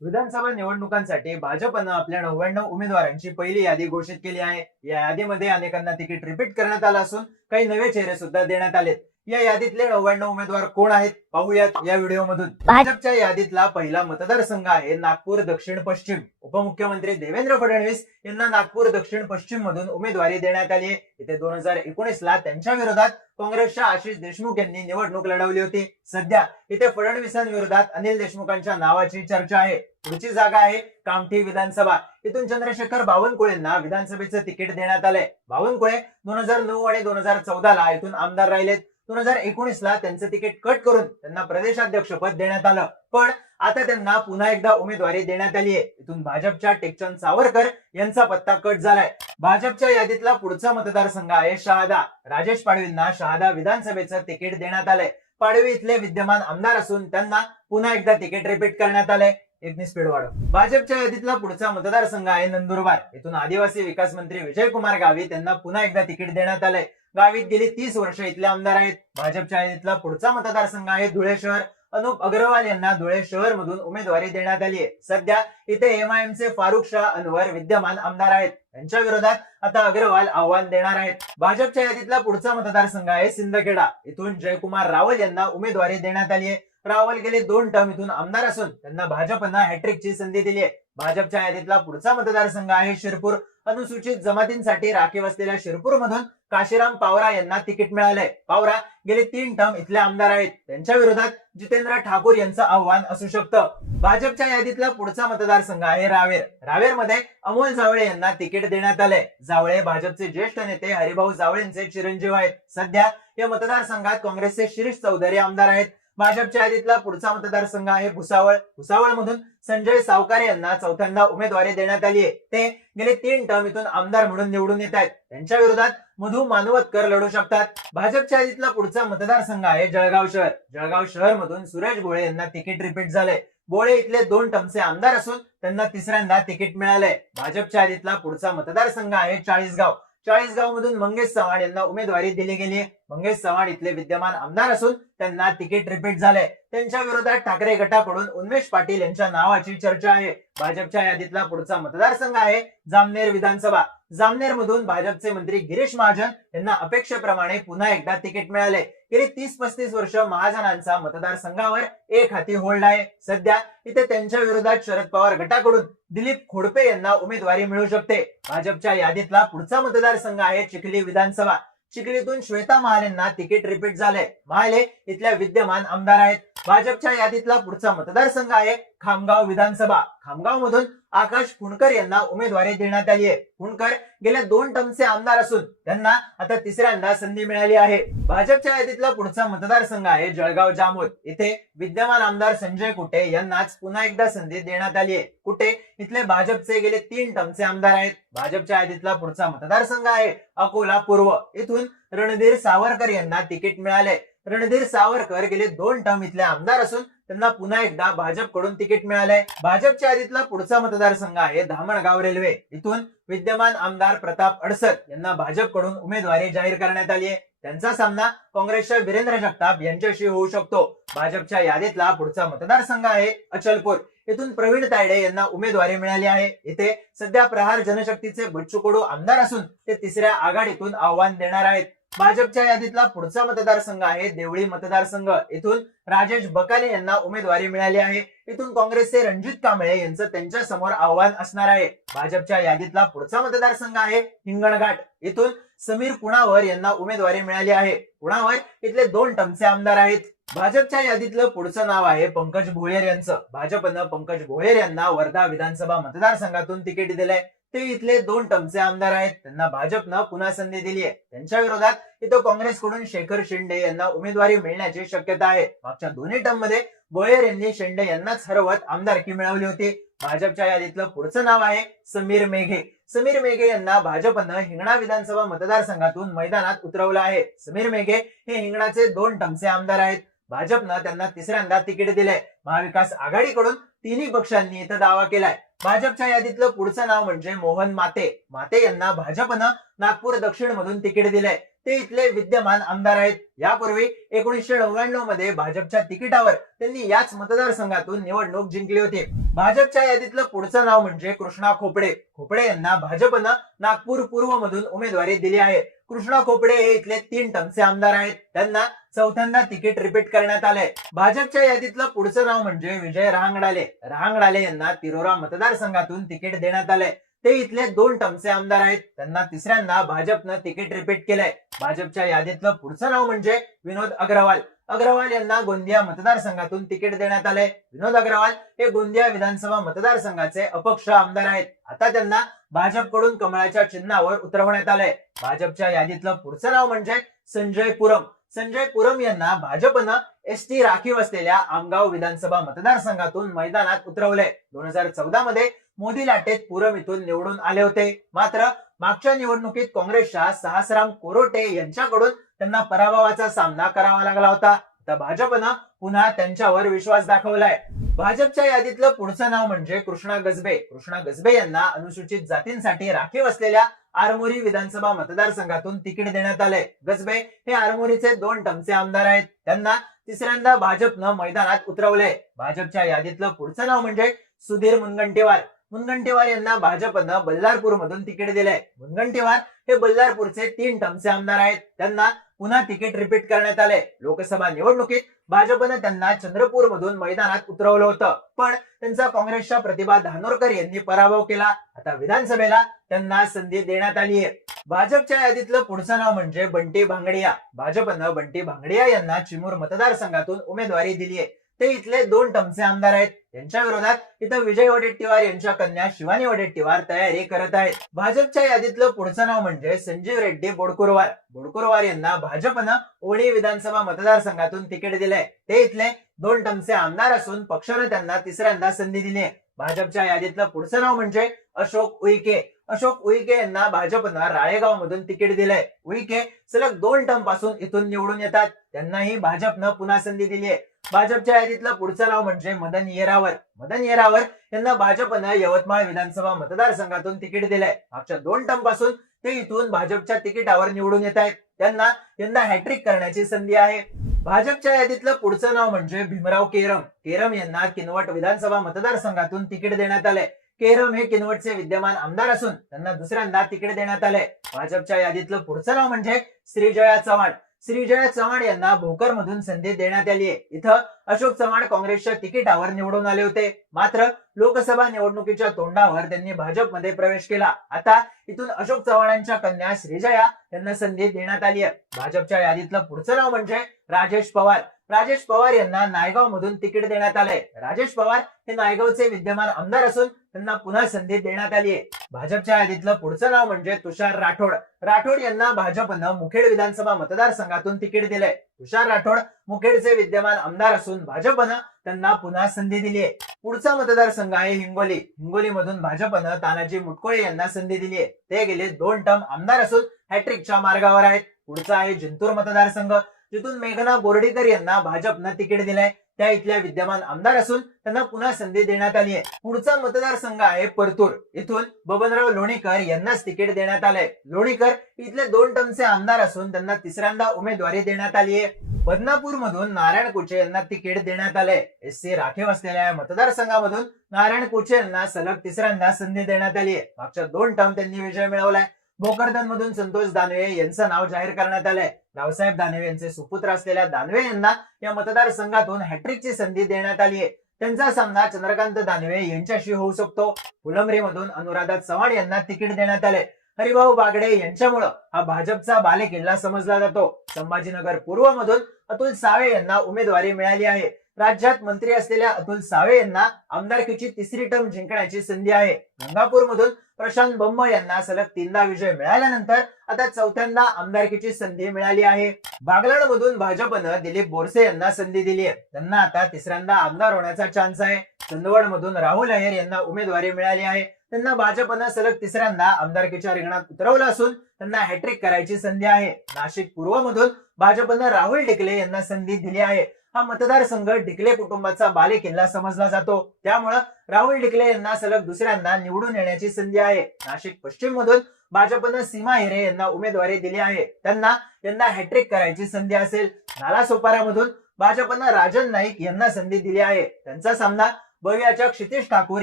विधानसभा निवडणुकांसाठी भाजपनं आपल्या 99 उमेदवारांची पहिली यादी घोषित केली आहे. या यादीमध्ये अनेकांना तिकीट रिपीट करण्यात आलं असून काही नवे चेहरे सुद्धा देण्यात आलेत. या यादीतले 99 उमेदवार कोण आहेत पाहूयात या व्हिडिओमधून. भाजपच्या यादीतला पहिला मतदारसंघ आहे नागपूर दक्षिण पश्चिम. उपमुख्यमंत्री देवेंद्र फडणवीस यांना नागपूर दक्षिण पश्चिम मधून उमेदवारी देण्यात आली आहे. इथे 2019 ला त्यांच्या विरोधात काँग्रेसच्या आशिष देशमुख यांनी निवडणूक लढवली होती. सध्या इथे फडणवीसांविरोधात अनिल देशमुखांच्या नावाची चर्चा आहे. पुढची जागा आहे कामठी विधानसभा. इथून चंद्रशेखर बावनकुळेंना विधानसभेचं तिकीट देण्यात आलंय. बावनकुळे 2009 आणि 2014 ला इथून आमदार राहिलेत. 2019 ला त्यांचं तिकीट कट करून त्यांना प्रदेशाध्यक्षपद देण्यात आलं, पण आता त्यांना पुन्हा एकदा उमेदवारी देण्यात आली आहे. इथून भाजपच्या टेकचंद सावरकर यांचा पत्ता कट झालाय. भाजपच्या यादीतला पुढचा मतदारसंघ आहे शहादा. राजेश पाडवींना शहादा विधानसभेचं तिकीट देण्यात आलंय. पाडवी इथले विद्यमान आमदार असून त्यांना पुन्हा एकदा तिकीट रिपीट करण्यात आलंय. एक स्पीड वाढव. भाजपच्या यादीतला पुढचा मतदारसंघ आहे नंदुरबार. इथून आदिवासी विकास मंत्री विजयकुमार गावित यांना पुन्हा एकदा तिकीट देण्यात आलंय. गावित गेली 30 वर्ष इथले आमदार आहेत. भाजपच्या यादीतला पुढचा मतदारसंघ आहे धुळे शहर. अनुप अग्रवाल यांना धुळे शहर मधून उमेदवारी देण्यात आली आहे. सध्या इथे एमआयएमचे फारुख शाह अनवर विद्यमान आमदार आहेत. त्यांच्या विरोधात आता अग्रवाल आव्हान देणार आहेत. भाजपच्या यादीतला पुढचा मतदारसंघ आहे सिंदखेडा. इथून जयकुमार रावल यांना उमेदवारी देण्यात आली आहे. रावल गेले 2 टर्म इथून आमदार असून त्यांना भाजपनं हॅट्रिकची संधी दिली आहे. भाजपच्या यादीतला पुढचा मतदारसंघ आहे शिरपूर. अनुसूचित जमातींसाठी राखीव असलेल्या शिरपूर मधून काशीराम पावरा यांना तिकीट मिळालंय. पावरा गेले 3 टर्म इथले आमदार आहेत. त्यांच्या विरोधात जितेंद्र ठाकूर यांचं आव्हान असू शकतं. भाजपच्या यादीतला पुढचा मतदारसंघ आहे रावेर. रावेरमध्ये अमोल जावळे यांना तिकीट देण्यात आलंय. जावळे भाजपचे ज्येष्ठ नेते हरिभाऊ जावळेंचे चिरंजीव आहेत. सध्या या मतदारसंघात काँग्रेसचे शिरीष चौधरी आमदार आहेत. भाजपच्या यादीतला पुढचा मतदारसंघ आहे भुसावळ. भुसावळ मधून संजय सावकारे यांना चौथ्यांदा उमेदवारी देण्यात आली आहे. ते गेले 3 टर्म इथून आमदार म्हणून निवडून येत आहेत. त्यांच्या विरोधात मधु मानवतकर लढू शकतात. भाजपच्या यादीतला पुढचा मतदारसंघ आहे जळगाव शहर. जळगाव शहर मधून सुरेश भोळे यांना तिकीट रिपीट झालंय. भोळे इथले 2 टर्मचे आमदार असून त्यांना तिसऱ्यांदा तिकीट मिळालंय. भाजपच्या यादीतला पुढचा मतदारसंघ आहे चाळीसगाव. चाळीसगाव मधून मंगेश चव्हाण यांना उमेदवारी दिली गेली. मंगेश चव्हाण इथले विद्यमान आमदार असून त्यांना तिकीट रिपीट झालंय. त्यांच्या विरोधात ठाकरे गटाकडून उन्मेष पाटील यांच्या नावाची चर्चा आहे. भाजपच्या यादीतला पुढचा मतदारसंघ आहे जामनेर विधानसभा. जामनेर मधून भाजपचे मंत्री गिरीश महाजन यांना अपेक्षेप्रमाणे पुन्हा एकदा तिकीट मिळाले. गेली 30-35 वर्ष महाजनांचा मतदारसंघावर एक हाती होल्ड आहे. सध्या इथे त्यांच्या विरोधात शरद पवार गटाकडून दिलीप खोडपे यांना उमेदवारी मिळू शकते. भाजपच्या यादीतला पुढचा मतदारसंघ आहे चिखली विधानसभा. चिखलीतून श्वेता महाले यांना तिकीट रिपीट झालंय. महाले इथल्या विद्यमान आमदार आहेत. भाजपच्या यादीतला पुढचा मतदारसंघ आहे खामगाव विधानसभा. खामगाव मधून आकाश फुंडकर यांना उमेदवारी देण्यात आली आहे. फुंडकर गेल्या 2 टर्मचे आमदार असून त्यांना आता तिसऱ्यांदा संधी मिळाली आहे. भाजपच्या यादीतला पुढचा मतदारसंघ आहे जळगाव जामोद. इथे विद्यमान आमदार संजय कुटे यांनाच पुन्हा एकदा संधी देण्यात आली आहे. कुटे इथले भाजपचे गेले 3 टर्मचे आमदार आहेत. भाजपच्या यादीतला पुढचा मतदारसंघ आहे अकोला पूर्व. इथून रणधीर सावरकर यांना तिकीट मिळाले. रणधीर सावरकर गेले 2 टर्म इथले आमदार असून त्यांना पुन्हा एकदा भाजपकडून तिकीट मिळालंय. भाजपच्या यादीतला पुढचा मतदारसंघ आहे धामणगाव रेल्वे. इथून विद्यमान आमदार प्रताप अडसत यांना भाजपकडून उमेदवारी जाहीर करण्यात आली आहे. त्यांचा सामना काँग्रेसच्या वीरेंद्र जगताप यांच्याशी होऊ शकतो. भाजपच्या यादीतला पुढचा मतदारसंघ आहे अचलपूर. इथून प्रवीण तायडे यांना उमेदवारी मिळाली आहे. इथे सध्या प्रहार जनशक्तीचे बच्चू कडू आमदार असून ते तिसऱ्या आघाडीतून आव्हान देणार आहेत. भाजपच्या यादीतला पुढचा मतदारसंघ आहे देवळी मतदारसंघ. इथून राजेश बकाले यांना उमेदवारी मिळाली आहे. इथून काँग्रेसचे रणजित कांबळे यांचं त्यांच्या समोर आव्हान असणार आहे. भाजपच्या यादीतला पुढचा मतदारसंघ आहे हिंगणघाट. इथून समीर पुणावर यांना उमेदवारी मिळाली आहे. पुणावर इथले 2 टर्मचे आमदार आहेत. भाजपच्या यादीतलं पुढचं नाव आहे पंकज भोयर यांचं. भाजपनं पंकज भोयर यांना वर्धा विधानसभा मतदारसंघातून तिकीट दिलंय. ते इथले 2 टर्मचे आमदार आहेत. त्यांना भाजपनं पुन्हा संधी दिली आहे. त्यांच्या विरोधात इथं काँग्रेसकडून शेखर शिंदे यांना उमेदवारी मिळण्याची शक्यता आहे. मागच्या 2 टर्म मध्ये भोयर यांनी शिंदे यांनाच हरवत आमदारकी मिळवली होती. भाजपच्या यादीतलं पुढचं नाव आहे समीर मेघे. समीर मेघे यांना भाजपनं हिंगणा विधानसभा मतदारसंघातून मैदानात उतरवलं आहे. समीर मेघे हे हिंगणाचे 2 टर्मचे आमदार आहेत. भाजपनं त्यांना तिसऱ्यांदा तिकीट दिलंय. महाविकास आघाडीकडून तिन्ही पक्षांनी इथं दावा केलाय. भाजपच्या यादीतलं पुढचं नाव म्हणजे मोहन माते. माते यांना भाजपनं नागपूर दक्षिण मधून तिकीट दिलंय. ते इथले विद्यमान आमदार आहेत. यापूर्वी 1999 मध्ये भाजपच्या तिकिटावर त्यांनी याच मतदारसंघातून निवडणूक जिंकली होती. भाजपच्या यादीतलं पुढचं नाव म्हणजे कृष्णा खोपडे. खोपडे यांना भाजपनं नागपूर पूर्व मधून उमेदवारी दिली आहे. कृष्णा खोपडे हे इथले 3 टर्मचे आमदार आहेत. त्यांना चौथ्यांदा तिकीट रिपीट करण्यात आलंय. भाजपच्या यादीतलं पुढचं नाव म्हणजे विजय रहांगडाले. रहांगडाले यांना तिरोरा मतदारसंघातून तिकीट देण्यात आलंय. ते इथले 2 टर्मचे आमदार आहेत. त्यांना तिसऱ्यांदा भाजपनं तिकीट रिपीट केलंय. भाजपच्या यादीतलं पुढचं नाव म्हणजे विनोद अग्रवाल. अग्रवाल यांना गोंदिया मतदारसंघातून तिकीट देण्यात आलंय. विनोद अग्रवाल हे गोंदिया विधानसभा मतदारसंघाचे अपक्ष आमदार आहेत. आता त्यांना भाजपकडून कमळाच्या चिन्हावर उतरवण्यात आलंय. भाजपच्या यादीतलं पुढचं नाव म्हणजे संजय पुरम. संजय पुरम यांना भाजपनं एसटी राखीव असलेल्या आमगाव विधानसभा मतदारसंघातून मैदानात उतरवलंय. 2014 मध्ये मोदी लाटेत पुरम इथून निवडून आले होते. मात्र मागच्या निवडणुकीत काँग्रेसच्या सहस्राम कोरोटे यांच्याकडून त्यांना पराभवाचा सामना करावा लागला होता. तर भाजपनं पुन्हा त्यांच्यावर विश्वास दाखवलाय. भाजपच्या यादीतलं पुढचं नाव म्हणजे कृष्णा गजबे. कृष्णा गजबे यांना अनुसूचित जातींसाठी राखीव असलेल्या आरमोरी विधानसभा मतदारसंघातून तिकीट देण्यात आलंय. गजबे हे आरमोरीचे 2 टर्मचे आमदार आहेत. त्यांना तिसऱ्यांदा भाजपनं मैदानात उतरवलंय. भाजपच्या यादीतलं पुढचं नाव म्हणजे सुधीर मुनगंटीवार. मुनगंटीवार यांना भाजपनं बल्लारपूर मधून तिकीट दिलंय. मुनगंटीवार हे बल्लारपूरचे 3 टर्मचे आमदार आहेत. त्यांना पुन्हा तिकीट रिपीट करण्यात आले. लोकसभा निवडणुकीत भाजपनं त्यांना चंद्रपूर मधून मैदानात उतरवलं होतं, पण त्यांचा काँग्रेसच्या प्रतिभा धानोरकर यांनी पराभव केला. आता विधानसभेला त्यांना संधी देण्यात आली आहे. भाजपच्या यादीतलं पुढचं नाव म्हणजे बंटी भांगडिया. भाजपनं बंटी भांगडिया यांना चिमूर मतदारसंघातून उमेदवारी दिली आहे. ते इथले 2 टर्मचे आमदार आहेत. त्यांच्या विरोधात इथं विजय वडेट्टीवार यांच्या कन्या शिवानी वडेट्टीवार तयारी करत आहेत. भाजपच्या यादीतलं पुढचं नाव म्हणजे संजीव रेड्डी बोडकुरवार. बोडकुरवार यांना भाजपनं ओणी विधानसभा मतदारसंघातून तिकीट दिलंय. ते इथले 2 टर्मचे आमदार असून पक्षानं त्यांना तिसऱ्यांदा संधी दिली आहे. भाजपच्या यादीतलं पुढचं नाव म्हणजे अशोक उईके. अशोक उईके यांना भाजपनं राळेगाव मधून तिकीट दिलंय. उईके सलग 2 टर्म पासून इथून निवडून येतात. त्यांनाही भाजपनं पुन्हा संधी दिली आहे. भाजपच्या यादीतलं पुढचं नाव म्हणजे मदन येरावर. मदन येरावर यांना भाजपनं यवतमाळ विधानसभा मतदारसंघातून तिकीट दिलंय. मागच्या 2 टर्म पासून ते इथून भाजपच्या तिकिटावर निवडून येत आहेत. त्यांना यंदा हॅट्रिक करण्याची संधी आहे. भाजपच्या यादीतलं पुढचं नाव म्हणजे भीमराव केरम. केरम यांना किनवट विधानसभा मतदारसंघातून तिकीट देण्यात आलंय. केरम हे किनवटचे विद्यमान आमदार असून त्यांना दुसऱ्यांदा तिकीट देण्यात आलंय. भाजपच्या यादीतलं पुढचं नाव म्हणजे श्रीजया चव्हाण. श्रीजया चव्हाण यांना भोकर मधून संधी देण्यात आली आहे. इथं अशोक चव्हाण काँग्रेसच्या तिकिटावर निवडून आले होते. मात्र लोकसभा निवडणुकीच्या तोंडावर त्यांनी भाजपमध्ये प्रवेश केला. आता इथून अशोक चव्हाणांच्या कन्या श्रीजया यांना संधी देण्यात आली आहे. भाजपच्या यादीतलं पुढचं नाव म्हणजे राजेश पवार. राजेश पवार यांना नायगाव मधून तिकीट देण्यात आलंय. राजेश पवार हे नायगावचे विद्यमान आमदार असून त्यांना पुन्हा संधी देण्यात आली आहे. भाजपच्या यादीतलं पुढचं नाव म्हणजे तुषार राठोड. राठोड यांना भाजपनं मुखेड विधानसभा मतदारसंघातून तिकीट दिलंय. तुषार राठोड मुखेडचे विद्यमान आमदार असून भाजपनं त्यांना पुन्हा संधी दिली आहे. पुढचा मतदारसंघ आहे हिंगोली. हिंगोली मधून भाजपनं तानाजी मुटकुळे यांना संधी दिली आहे. ते गेले 2 टर्म आमदार असून हॅट्रिकच्या मार्गावर आहेत. पुढचा आहे जिंतूर मतदारसंघ, जिथून मेघना बोर्डीकर यांना भाजपनं तिकीट दिलंय. त्या इथल्या विद्यमान आमदार असून त्यांना पुन्हा संधी देण्यात आली आहे. पुढचा मतदारसंघ आहे परतूर. इथून बबनराव लोणीकर यांनाच तिकीट देण्यात आलंय. लोणीकर इथले 2 टर्मचे आमदार असून त्यांना तिसऱ्यांदा उमेदवारी देण्यात आली आहे. बदनापूर मधून नारायण कुचे यांना तिकीट देण्यात आलंय. एससी राखीव असलेल्या मतदारसंघामधून नारायण कुचे यांना सलग तिसऱ्यांदा संधी देण्यात आली आहे. मागच्या 2 टर्म त्यांनी विजय मिळवलाय. भोकरदन मधून संतोष दानवे यांचं नाव जाहीर करण्यात आलंय. रावसाहेब दानवे यांचे सुपुत्र असलेल्या दानवे यांना या मतदारसंघातून हॅट्रिकची संधी देण्यात आली आहे. त्यांचा सामना चंद्रकांत दानवे यांच्याशी होऊ शकतो. फुलंब्री मधून अनुराधा चव्हाण यांना तिकीट देण्यात आले. हरिभाऊ बागडे यांच्यामुळे हा भाजपचा बालेकिल्ला समजला जातो. संभाजीनगर पूर्व मधून अतुल सावे यांना उमेदवारी मिळाली आहे. राज्यात मंत्री असलेल्या अतुल सावे यांना आमदारकीची 3री टर्म जिंकण्याची संधी आहे. गंगापूर मधून प्रशांत बंब यांना सलग 3दा विजय मिळाल्यानंतर आता 4थ्यांदा आमदारकीची संधी मिळाली आहे. बागलाण मधून भाजपनं दिलीप बोरसे यांना संधी दिली आहे. त्यांना आता 3ऱ्यांदा आमदार होण्याचा चान्स आहे. चंदवड मधून राहुल अय्यर यांना उमेदवारी मिळाली आहे. त्यांना भाजपनं सलग 3ऱ्यांदा आमदारकीच्या रिंगणात उतरवलं असून त्यांना हॅट्रिक करायची संधी आहे. नाशिक पूर्व मधून भाजपनं राहुल डिकले यांना संधी दिली आहे. हा मतदारसंघ डिकले कुटुंबाचा बालेकिल्ला समजला जातो. त्यामुळे राहुल ढिकले यांना सलग दुसऱ्यांदा निवडून येण्याची संधी आहे. नाशिक पश्चिम मधून भाजपनं सीमा हिरे यांना उमेदवारी दिली आहे. त्यांना यंदा हॅट्रिक करायची संधी असेल. नालासोपारामधून भाजपनं राजन नाईक यांना संधी दिली आहे. त्यांचा सामना भव्याच्या क्षितिश ठाकूर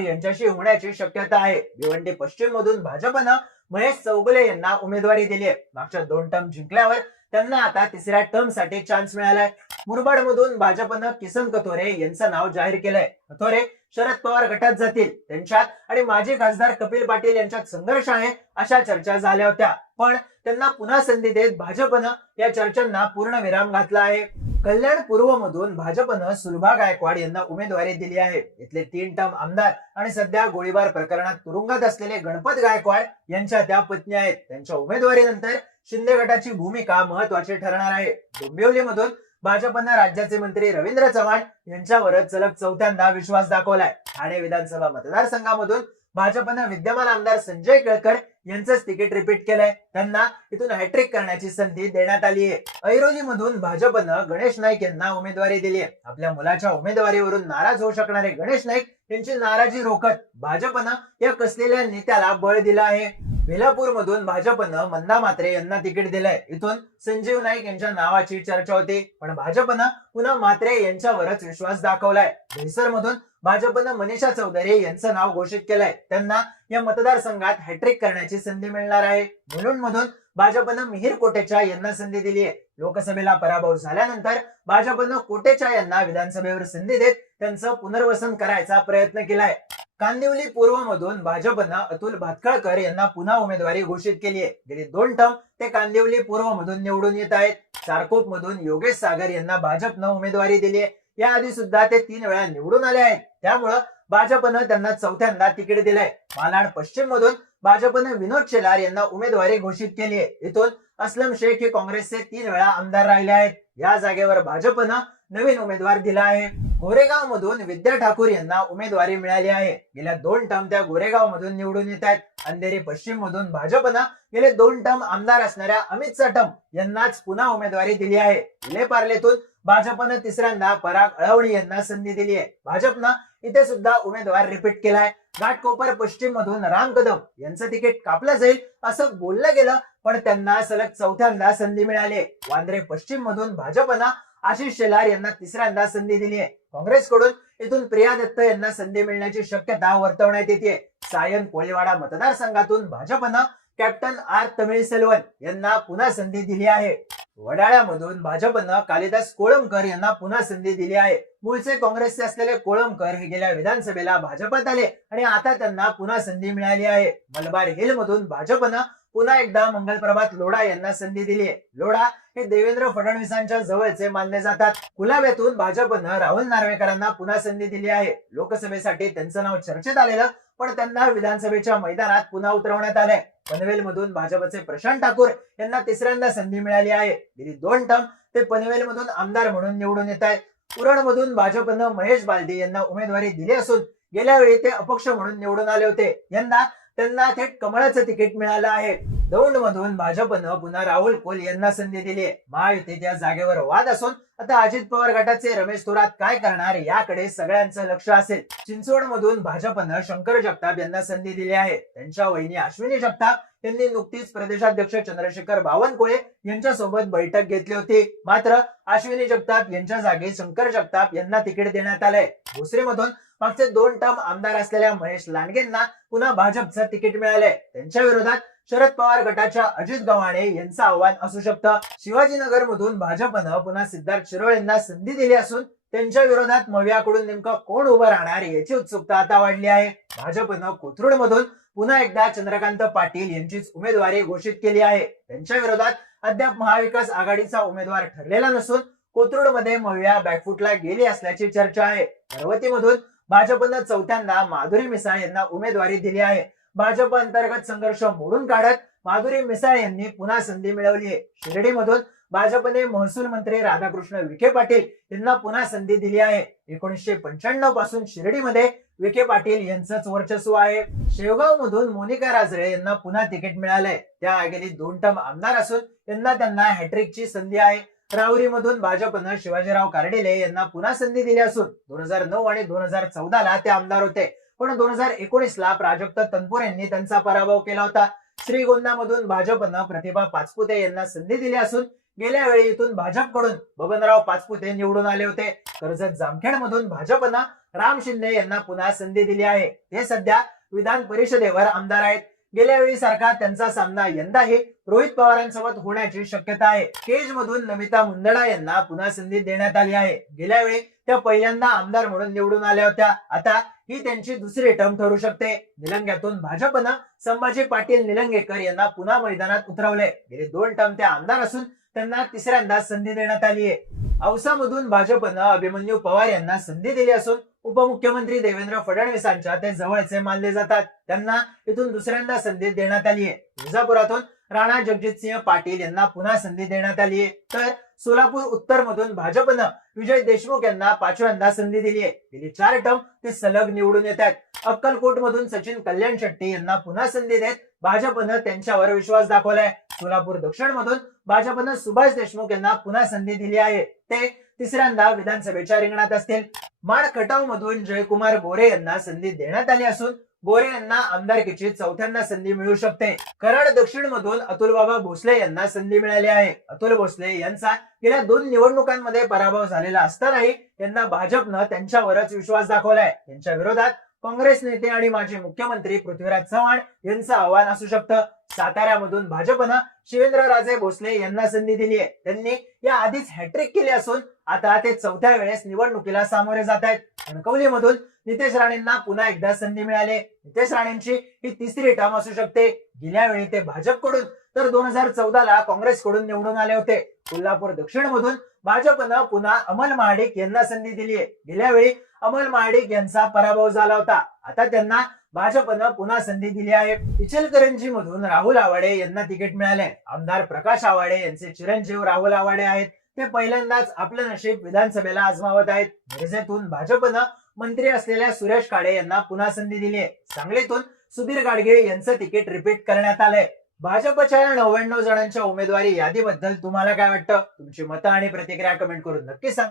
यांच्याशी होण्याची शक्यता आहे. भिवंडी पश्चिम मधून भाजपनं महेश चौगुले यांना उमेदवारी दिली आहे. मागच्या 2 टर्म जिंकल्यावर त्यांना आता तिसऱ्या टर्म साठी चान्स मिळालाय. मुरबाड मधून भाजपनं किसन कथोरे यांचं नाव जाहीर केलंय. कथोरे शरद पवार गटात जातील. त्यांच्यात आणि माजी खासदार कपिल पाटील यांच्यात संघर्ष आहे अशा चर्चा झाल्या होत्या, पण त्यांना पुन्हा संधी देत भाजपनं या चर्चांना पूर्ण विराम घातला आहे. कल्याण पूर्व मधून भाजपनं सुलभा गायकवाड यांना उमेदवारी दिली आहे. इथले 3 टर्म आमदार आणि सध्या गोळीबार प्रकरणात तुरुंगात असलेले गणपत गायकवाड यांच्या त्या पत्नी आहेत. त्यांच्या उमेदवारीनंतर शिंदे गटाची भूमिका महत्वाची ठरणार आहे. डोंबिवली मधून भाजपनं राज्याचे मंत्री रवींद्र चव्हाण यांच्यावरच सलग चौथ्यांदा विश्वास दाखवलाय. ठाणे विधानसभा मतदारसंघामधून भाजपनं विद्यमान आमदार संजय केळकर यांचंच तिकीट रिपीट केलंय. त्यांना इथून हॅट्रिक करण्याची संधी देण्यात आली आहे. ऐरोली मधून भाजपनं गणेश नाईक यांना उमेदवारी दिली आहे. आपल्या मुलाच्या उमेदवारीवरून नाराज होऊ शकणारे गणेश नाईक यांची नाराजी रोखत भाजपनं या कसलेल्या नेत्याला बळ दिलं आहे. बेलापूर मधून भाजपनं मंदा म्हात्रे यांना तिकीट दिलंय. इथून संजीव नाईक यांच्या नावाची चर्चा होती, पण भाजपनं पुन्हा म्हात्रे यांच्यावरच विश्वास दाखवलाय. दहिसर मधून भाजपनं मनीषा चौधरी यांचं नाव घोषित केलंय. त्यांना या मतदारसंघात हॅट्रिक करण्याची संधी मिळणार आहे. मुलुंड मधून भाजपनं मिहीर कोटेचा यांना संधी दिली आहे. लोकसभेला पराभव झाल्यानंतर भाजपनं कोटेचा यांना विधानसभेवर संधी देत त्यांचं पुनर्वसन करायचा प्रयत्न केलाय. कांदिवली पूर्व मधून भाजपनं अतुल भातखळकर यांना पुन्हा उमेदवारी घोषित केली आहे. गेली 2 टर्म ते कांदिवली पूर्व मधून निवडून येत आहेत. चारकोप मधून योगेश सागर यांना भाजपनं उमेदवारी दिली आहे. याआधी सुद्धा ते 3 वेळा निवडून आले आहेत. त्यामुळं भाजपनं त्यांना चौथ्यांदा तिकीट दिलंय. मालाड पश्चिम मधून भाजपनं विनोद शेलार यांना उमेदवारी घोषित केली आहे. इथून असलम शेख हे काँग्रेसचे 3 वेळा आमदार राहिले आहेत. या जागेवर भाजपनं नवीन उमेदवार दिला आहे. गोरेगाव मधून विद्या ठाकूर यांना उमेदवारी मिळाली आहे. गेल्या 2 टर्म त्या गोरेगाव मधून निवडून येत आहेत. अंधेरी पश्चिम मधून भाजपनं गेले 2 टर्म आमदार असणाऱ्या अमित चटम यांनाच पुन्हा उमेदवारी दिली आहे. विलेपार्लेतून भाजपनं तिसऱ्यांदा पराग अळवणी यांना संधी दिली आहे. भाजपनं इथे सुद्धा उमेदवार रिपीट केलाय. घाटकोपर पश्चिम मधून राम कदम यांचं तिकीट कापलं जाईल असं बोललं गेलं, पण त्यांना सलग चौथ्यांदा संधी मिळाली. वांद्रे पश्चिम मधून भाजपनं आशिष शेलार यांना तिसऱ्यांदा संधी दिली आहे. काँग्रेसकडून इथून प्रिया दत्त यांना संधी मिळण्याची शक्यता वर्तवण्यात येते. सायन कोळीवाडा मतदारसंघातून भाजपनं कॅप्टन आर तमिळसेल्वन यांना पुन्हा संधी दिली आहे. वडाळ्यामधून भाजपनं कालिदास कोळंबकर यांना पुन्हा संधी दिली आहे. मूळचे काँग्रेसचे असलेले कोळंबकर हे गेल्या विधानसभेला भाजपात आले आणि आता त्यांना पुन्हा संधी मिळाली आहे. मलबार हिल मधून भाजपनं पुन्हा एकदा मंगलप्रभात लोढा यांना संधी दिली आहे. लोढा हे देवेंद्र फडणवीसांच्या जवळचे मानले जातात. कुलाब्यातून भाजपनं राहुल नार्वेकरांना पुन्हा संधी दिली आहे. लोकसभेसाठी त्यांचं नाव चर्चेत आलेलं, पण त्यांना विधानसभेच्या मैदानात पुन्हा उतरवण्यात आलंय. पनवेल मधून भाजपचे प्रशांत ठाकूर यांना तिसऱ्यांदा संधी मिळाली आहे. गेली 2 टर्म ते पनवेल मधून आमदार म्हणून निवडून येत आहेत. उरण मधून भाजपनं महेश बालदी यांना उमेदवारी दिली असून गेल्या वेळी ते अपक्ष म्हणून निवडून आले होते. यंदा त्यांना थेट कमळाचं तिकीट मिळालं आहे. दौंड मधून भाजपनं पुन्हा राहुल कोल यांना संधी दिली आहे. महायुतीत या जागेवर वाद असून आता अजित पवार गटाचे रमेश थोरात काय करणार याकडे सगळ्यांचं लक्ष असेल. चिंचवड मधून भाजपनं शंकर जगताप यांना संधी दिली आहे. त्यांच्या वहिनी अश्विनी जगताप यांनी नुकतीच प्रदेशाध्यक्ष चंद्रशेखर बावनकुळे यांच्यासोबत बैठक घेतली होती. मात्र अश्विनी जगताप यांच्या जागी शंकर जगताप यांना तिकीट देण्यात आलंय. भोसरीमधून मागचे 2 टर्म आमदार असलेल्या महेश लांडगेंना पुन्हा भाजपचं तिकीट मिळालंय. त्यांच्या विरोधात शरद पवार गटाच्या अजित गव्हाणे यांचं आव्हान असू शकतं. शिवाजीनगर मधून भाजपनं पुन्हा सिद्धार्थ शिरोळ यांना संधी दिली असून त्यांच्या विरोधात मवियाकडून नेमकं कोण उभं राहणार याची उत्सुकता आता वाढली आहे. भाजपनं कोथरूड मधून पुन्हा एकदा चंद्रकांत पाटील यांचीच उमेदवारी घोषित केली आहे. त्यांच्या विरोधात अद्याप महाविकास आघाडीचा उमेदवार ठरलेला नसून कोथरूडमध्ये मविया बॅकफुटला गेली असल्याची चर्चा आहे. पर्वतीमधून भाजपनं चौथ्यांदा माधुरी मिसाळ यांना उमेदवारी दिली आहे. भाजप अंतर्गत संघर्ष मोडून काढत माधुरी मिसाळ यांनी पुन्हा संधी मिळवली आहे. शिर्डीमधून भाजपने महसूल मंत्री राधाकृष्ण विखे पाटील यांना पुन्हा संधी दिली आहे. 1995 पासून शिर्डीमध्ये विखे पाटील यांचंच वर्चस्व आहे. शेवगाव मधून मोनिका राजळे यांना पुन्हा तिकीट मिळालंय. त्या गेली 2 टर्म आमदार असून यंदा त्यांना हॅट्रिकची संधी आहे. राहुरी मधून भाजपनं शिवाजीराव कारडिले यांना पुन्हा संधी दिली असून 2009 आणि 2014 ला ते आमदार होते. पण 2019ला प्राजक्त तनपूर यांनी त्यांचा पराभव केला होता. श्रीगोंदामधून भाजपनं प्रतिभा पाचपुते यांना संधी दिली असून गेल्या वेळी इथून भाजपकडून बबनराव पाचपुते निवडून आले होते. कर्जत जामखेड मधून भाजपनं राम शिंदे यांना पुन्हा संधी दिली आहे. ते सध्या विधान परिषदेवर आमदार आहेत. गेल्या वेळी सारखा त्यांचा सामना यंदाही रोहित पवारांसोबत होण्याची शक्यता आहे. केज मधून नमिता मुंदडा यांना पुन्हा संधी देण्यात आली आहे. गेल्या वेळी त्या पहिल्यांदा आमदार म्हणून निवडून आल्या होत्या. आता ही त्यांची दुसरी टर्म ठरू शकते. निलंग्यातून भाजपनं संभाजी पाटील निलंगेकर यांना पुन्हा मैदानात उतरवले. गेले 2 टर्म ते आमदार असून त्यांना तिसऱ्यांदा संधी देण्यात आली आहे. औसामधून भाजपनं अभिमन्यू पवार यांना संधी दिली असून उपमुख्यमंत्री देवेंद्र फडणवीसांच्या ते जवळचे मानले जातात. त्यांना इथून दुसऱ्यांदा संधी देण्यात आली आहे. विजापुरातून राणा जगजितसिंह पाटील यांना पुन्हा संधी देण्यात आली आहे. तर सोलापूर उत्तर मधून भाजपनं विजय देशमुख यांना 5व्यांदा संधी दिली आहे. गेली 4 टर्म ते सलग निवडून येत आहेत. अक्कलकोट मधून सचिन कल्याण शेट्टी यांना पुन्हा संधी देत भाजपनं त्यांच्यावर विश्वास दाखवलाय. सोलापूर दक्षिण मधून भाजपनं सुभाष देशमुख यांना पुन्हा संधी दिली आहे. ते तिसऱ्यांदा विधानसभेच्या रिंगणात असतील. माड खटाव मधून जयकुमार गोरे यांना संधी देण्यात आली असून गोरे यांना आमदारकीची 4थ्यांदा संधी मिळू शकते. कराड दक्षिण मधून अतुलबाबा भोसले यांना संधी मिळाली आहे. अतुल भोसले यांचा गेल्या 2 निवडणुकांमध्ये पराभव झालेला असतानाही यंदा भाजपनं त्यांच्यावरच विश्वास दाखवलाय. त्यांच्या विरोधात काँग्रेस नेते आणि माजी मुख्यमंत्री पृथ्वीराज चव्हाण यांचं आव्हान असू शकतं. साताऱ्यामधून भाजपनं शिवेंद्रराजे भोसले यांना संधी दिली आहे. त्यांनी या आधीच हॅट्रिक केली असून आता ते 4थ्या वेळेस निवडणुकीला सामोरे जात आहेत. कणकवलीमधून नितेश राणेंना पुन्हा एकदा संधी मिळाली. नितेश राणेंची ही तिसरी टर्म असू शकते. गेल्या वेळी ते भाजपकडून तर 2014ला काँग्रेसकडून निवडून आले होते. कोल्हापूर दक्षिण मधून भाजपनं पुन्हा अमल महाडिक यांना संधी दिली आहे. गेल्या वेळी अमल महाडिक यांचा पराभव झाला होता. आता त्यांना भाजपनं पुन्हा संधी दिली आहे. इचलकरंजी मधून राहुल आवाडे यांना तिकीट मिळाले. आमदार प्रकाश आवाडे यांचे चिरंजीव राहुल आवाडे आहेत. ते पहिल्यांदाच आपलं नशीब विधानसभेला आजमावत आहेत. मिरजेतून भाजपनं मंत्री असलेल्या सुरेश काळे यांना पुन्हा संधी दिली आहे. सांगलीतून सुधीर गाडगीळ यांचं तिकीट रिपीट करण्यात आलंय. भाजपच्या 99 जणांच्या उमेदवारी यादीबद्दल तुम्हाला काय वाटतं? तुमची मतं आणि प्रतिक्रिया कमेंट करून नक्की सांगा.